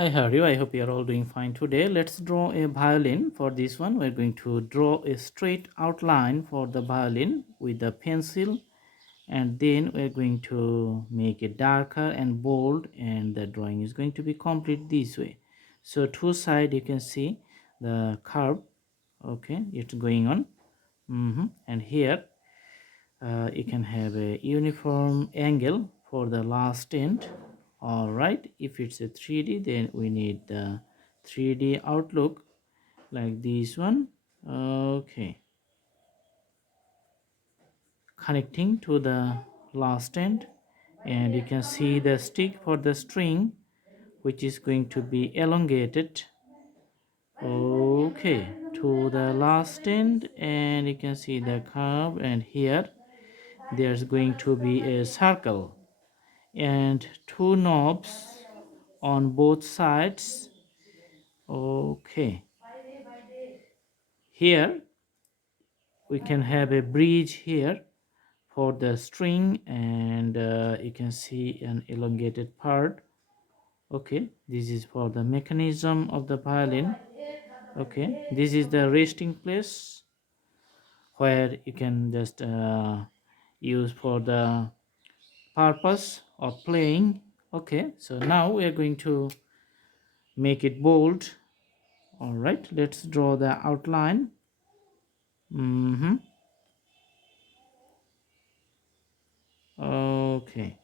Hi, how are you? I hope you are all doing fine today. Let's draw a violin. For this one, we're going to draw a straight outline for the violin with the pencil, and then we're going to make it darker and bold, and the drawing is going to be complete this way. So two side you can see the curve. Okay, it's going on. And here you can have a uniform angle for the last end. All right, if it's a 3D, then we need the 3D outlook like this one. Okay, connecting to the last end, and you can see the stick for the string, which is going to be elongated. Okay, to the last end, and you can see the curve, and here there's going to be a circle and two knobs on both sides. Okay, here we can have a bridge here for the string, and you can see an elongated part. Okay, this is for the mechanism of the violin. Okay, this is the resting place where you can just use for the purpose of playing. Okay, so now we are going to make it bold. All right, let's draw the outline. Okay,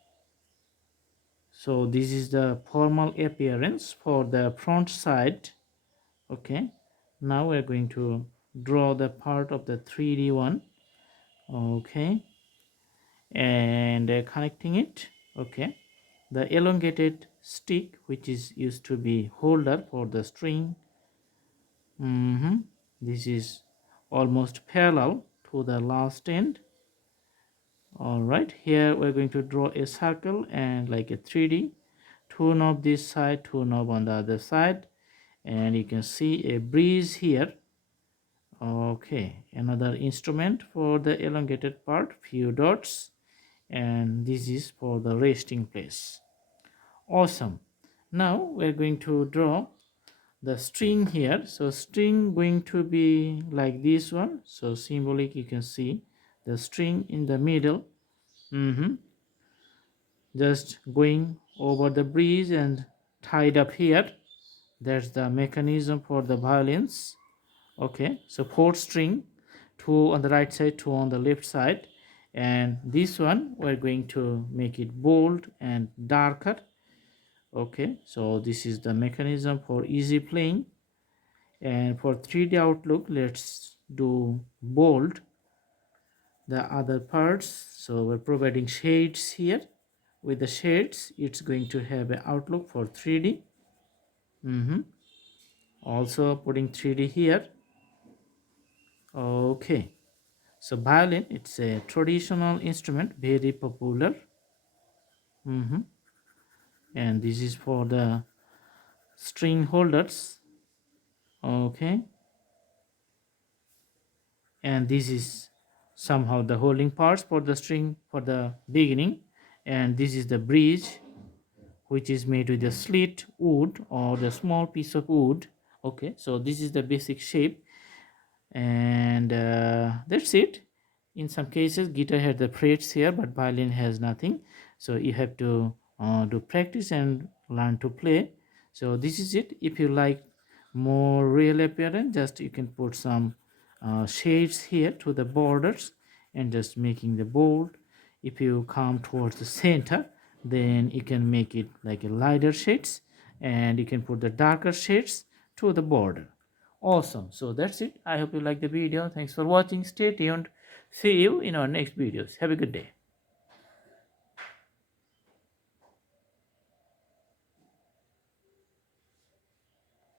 so this is the formal appearance for the front side. Okay, now we're going to draw the part of the 3D one. Okay, and connecting it. Okay, the elongated stick, which is used to be holder for the string. This is almost parallel to the last end. All right, here we're going to draw a circle and like a 3D, two knob this side, two knob on the other side, and you can see a breeze here. Okay, another instrument for the elongated part, few dots, and this is for the resting place. Awesome. Now we're going to draw the string here. So string going to be like this one. So symbolic, you can see the string in the middle. Just going over the bridge and tied up here. That's the mechanism for the violins. Okay, so 4 string, 2 on the right side, 2 on the left side, and this one we're going to make it bold and darker. Okay, so this is the mechanism for easy playing. And for 3D outlook, let's do bold the other parts. So we're providing shades here. With the shades, it's going to have an outlook for 3D. Also putting 3D here. Okay, so violin, it's a traditional instrument, very popular. And this is for the string holders. Okay, and this is somehow the holding parts for the string for the beginning, and this is the bridge, which is made with the slit wood or the small piece of wood. Okay, so this is the basic shape, and that's it. In some cases guitar had the frets here, but violin has nothing, so you have to do practice and learn to play. So this is it. If you like more real appearance, just you can put some shades here to the borders and just making the bold. If you come towards the center, then you can make it like a lighter shades, and you can put the darker shades to the border. Awesome. So that's it. I hope you like the video. Thanks for watching. Stay tuned. See you in our next videos. Have a good day.